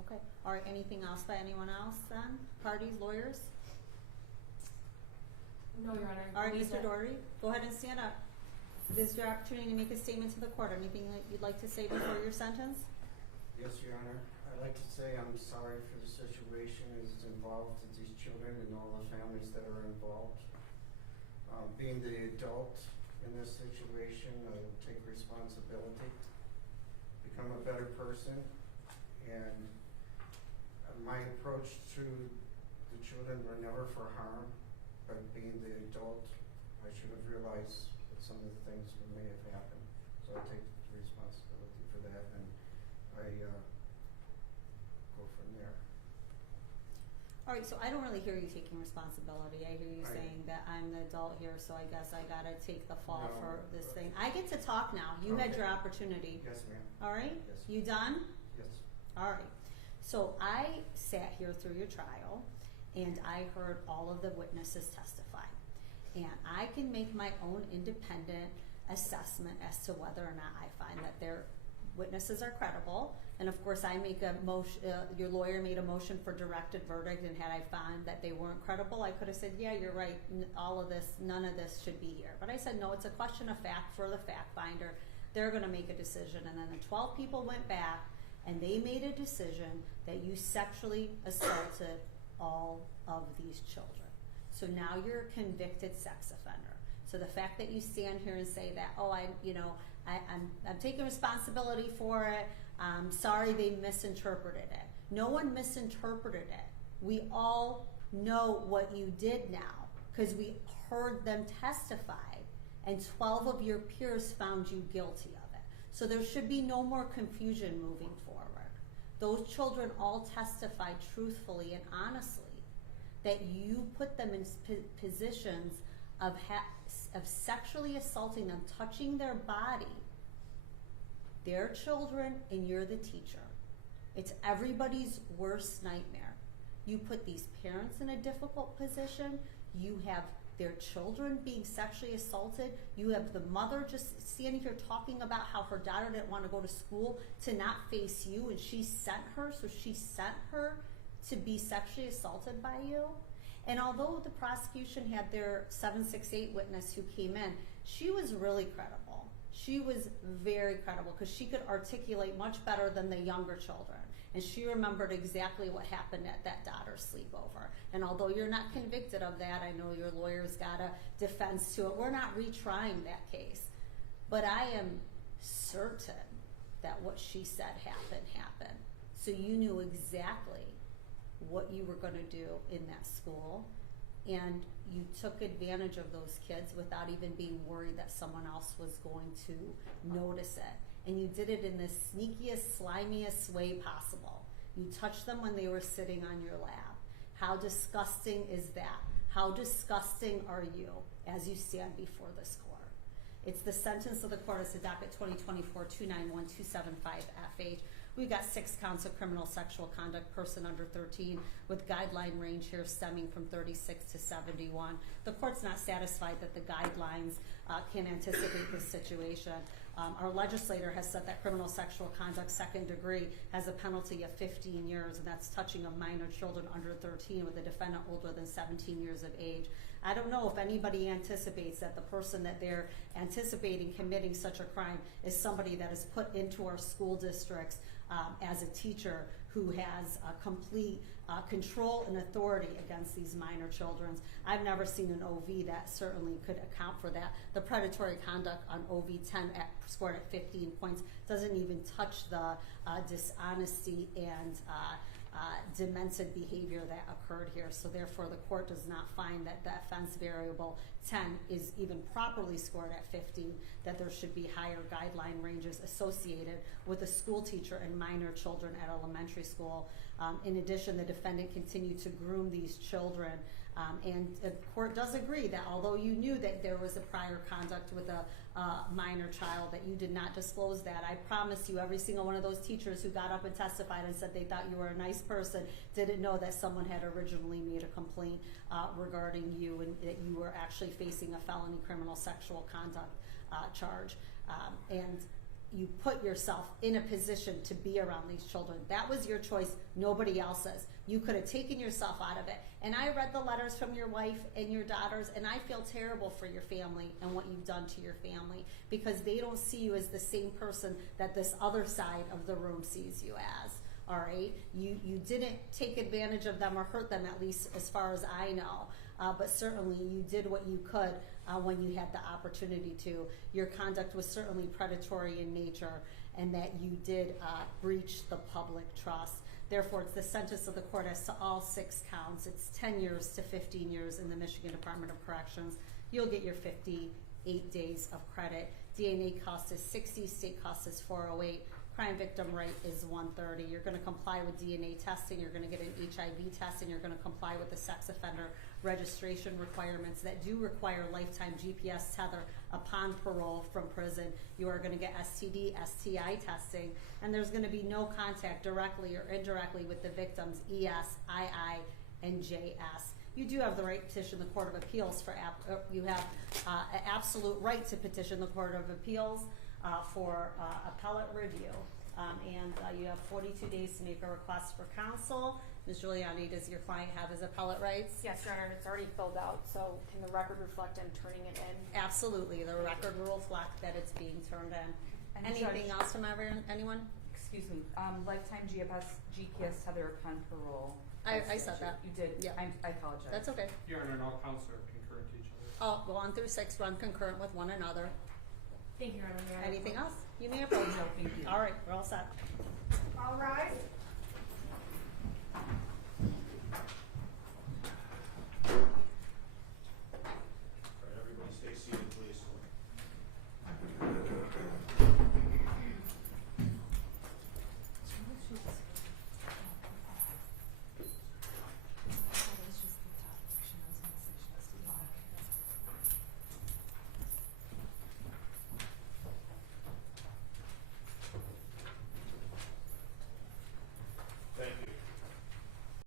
Okay. All right, anything else by anyone else then? Parties, lawyers? No, Your Honor. All right, Mr. Daugherty, go ahead and stand up. This is your opportunity to make a statement to the court. Anything that you'd like to say before your sentence? Yes, Your Honor. I'd like to say I'm sorry for the situation that's involved with these children and all the families that are involved. Being the adult in this situation, I will take responsibility, become a better person, and my approach to the children were never for harm, but being the adult, I should have realized that some of the things may have happened. So I take responsibility for that, and I go from there. All right, so I don't really hear you taking responsibility. I hear you saying that I'm the adult here, so I guess I gotta take the fall for this thing. I get to talk now. You had your opportunity. Yes, ma'am. All right? Yes. You done? Yes. All right. So I sat here through your trial, and I heard all of the witnesses testify. And I can make my own independent assessment as to whether or not I find that their witnesses are credible. And of course, I make a motion. Your lawyer made a motion for directed verdict, and had I found that they weren't credible, I could have said, "Yeah, you're right. All of this, none of this should be here." But I said, "No, it's a question of fact for the fact finder. They're going to make a decision." And then the 12 people went back, and they made a decision that you sexually assaulted all of these children. So now you're a convicted sex offender. So the fact that you stand here and say that, "Oh, I'm taking responsibility for it. Sorry, they misinterpreted it." No one misinterpreted it. We all know what you did now because we heard them testify, and 12 of your peers found you guilty of it. So there should be no more confusion moving forward. Those children all testified truthfully and honestly that you put them in positions of sexually assaulting them, touching their body. They're children and you're the teacher. It's everybody's worst nightmare. You put these parents in a difficult position. You have their children being sexually assaulted. You have the mother just standing here talking about how her daughter didn't want to go to school to not face you, and she sent her to be sexually assaulted by you. And although the prosecution had their 768 witness who came in, she was really credible. She was very credible because she could articulate much better than the younger children. And she remembered exactly what happened at that daughter's sleepover. And although you're not convicted of that, I know your lawyer's got a defense to it. We're not retrying that case. But I am certain that what she said happened. So you knew exactly what you were going to do in that school, and you took advantage of those kids without even being worried that someone else was going to notice it. And you did it in the sneakiest, slimiest way possible. You touched them when they were sitting on your lap. How disgusting is that? How disgusting are you as you stand before this court? It's the sentence of the court. It's the docket 2024-291-275-FH. We've got 6 counts of criminal sexual conduct, person under 13, with guideline range here stemming from 36 to 71. The court's not satisfied that the guidelines can anticipate this situation. Our legislator has said that criminal sexual conduct second degree has a penalty of 15 years, and that's touching of minor children under 13 with a defendant older than 17 years of age. I don't know if anybody anticipates that the person that they're anticipating committing such a crime is somebody that is put into our school districts as a teacher who has complete control and authority against these minor children. I've never seen an OV that certainly could account for that. The predatory conduct on OV 10 scored at 15 points doesn't even touch the dishonesty and demented behavior that occurred here. So therefore, the court does not find that the offense variable 10 is even properly scored at 15, that there should be higher guideline ranges associated with a school teacher and minor children at elementary school. In addition, the defendant continued to groom these children. And the court does agree that although you knew that there was a prior conduct with a minor child, that you did not disclose that. I promise you, every single one of those teachers who got up and testified and said they thought you were a nice person didn't know that someone had originally made a complaint regarding you, and that you were actually facing a felony criminal sexual conduct charge. And you put yourself in a position to be around these children. That was your choice, nobody else's. You could have taken yourself out of it. And I read the letters from your wife and your daughters, and I feel terrible for your family and what you've done to your family, because they don't see you as the same person that this other side of the room sees you as. All right, you didn't take advantage of them or hurt them, at least as far as I know. But certainly you did what you could when you had the opportunity to. Your conduct was certainly predatory in nature, and that you did breach the public trust. Therefore, it's the sentence of the court as to all 6 counts. It's 10 years to 15 years in the Michigan Department of Corrections. You'll get your 58 days of credit. DNA cost is $60, state cost is $408. Crime victim rate is $130. You're going to comply with DNA testing. You're going to get an HIV test, and you're going to comply with the sex offender registration requirements that do require lifetime GPS tether upon parole from prison. You are going to get STD, STI testing, and there's going to be no contact directly or indirectly with the victims, ES, II, and JS. You do have the right to petition the Court of Appeals for you have an absolute right to petition the Court of Appeals for appellate review. And you have 42 days to make a request for counsel. Ms. Giuliani, does your client have his appellate rights? Yes, Your Honor, it's already filled out, so can the record reflect I'm turning it in? Absolutely, the record will reflect that it's being turned in. And Anything else from anyone? Excuse me, lifetime GPS tether upon parole. I said that. You did? Yeah. I apologize. That's okay. Your Honor, and all counts are concurrent to each other. Oh, 1 through 6 run concurrent with one another. Thank you, Your Honor. Anything else? You may approach. No, thank you. All right, we're all set.